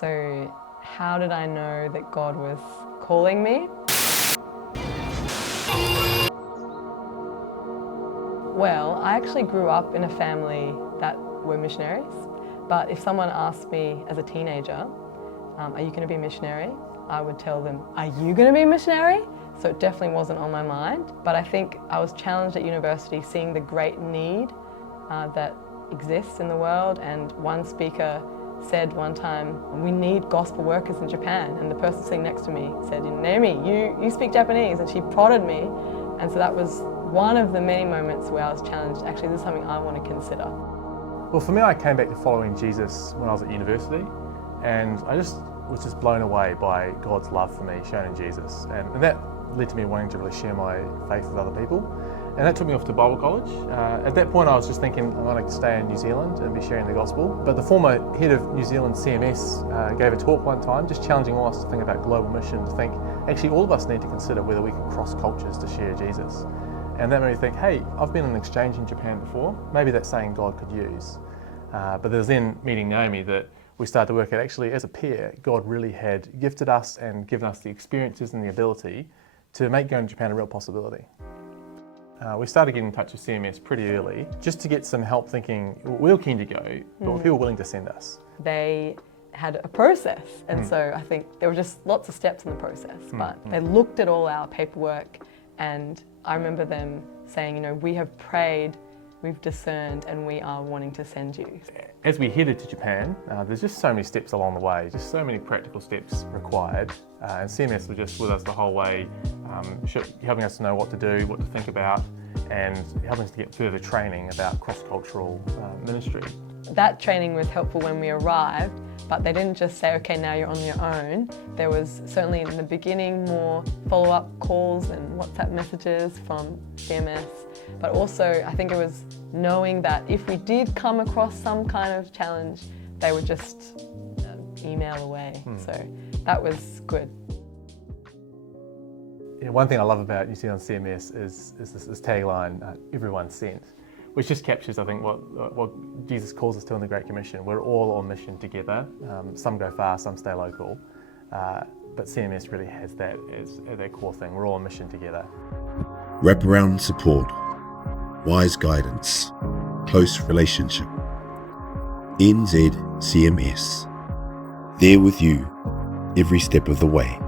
So how did I know that God was calling me? Well, I actually grew up in a family that were missionaries, but if someone asked me as a teenager, are you going to be a missionary? I would tell them, are you going to be a missionary? So it definitely wasn't on my mind, but I think I was challenged at university seeing the great need that exists in the world, and one speaker said one time, we need gospel workers in Japan, and the person sitting next to me said, Naomi, you speak Japanese, and she prodded me, and so that was one of the many moments where I was challenged, actually this is something I want to consider. Well, for me, I came back to following Jesus when I was at university, and I was just blown away by God's love for me shown in Jesus, and that led to me wanting to really share my faith with other people. And that took me off to Bible college. At that point I was just thinking I wanted to stay in New Zealand and be sharing the gospel. But the former head of New Zealand CMS gave a talk one time just challenging all us to think about global mission, to think actually all of us need to consider whether we can cross cultures to share Jesus. And that made me think, hey, I've been on an exchange in Japan before, maybe that's something God could use. But there's then meeting Naomi that we started to work out actually as a pair, God really had gifted us and given us the experiences and the ability to make going to Japan a real possibility. We started getting in touch with CMS pretty early, just to get some help thinking, we were keen to go, but were people willing to send us? They had a process, and so I think there were just lots of steps in the process, but they looked at all our paperwork, and I remember them saying, we have prayed, we've discerned, and we are wanting to send you. As we headed to Japan, there's just so many steps along the way, just so many practical steps required, and CMS were just with us the whole way, helping us to know what to do, what to think about, and helping us to get further training about cross-cultural ministry. That training was helpful when we arrived, but they didn't just say, okay, now you're on your own. There was certainly in the beginning more follow-up calls and WhatsApp messages from CMS, but also I think it was knowing that if we did come across some kind of challenge, they would just email away. So that was good. Yeah, one thing I love about New Zealand CMS is this tagline, everyone sent, which just captures, I think, what Jesus calls us to in the Great Commission. We're all on mission together. Some go far, some stay local, but CMS really has that as their core thing. We're all on mission together. Wraparound support, wise guidance, close relationship. NZ CMS. There with you every step of the way.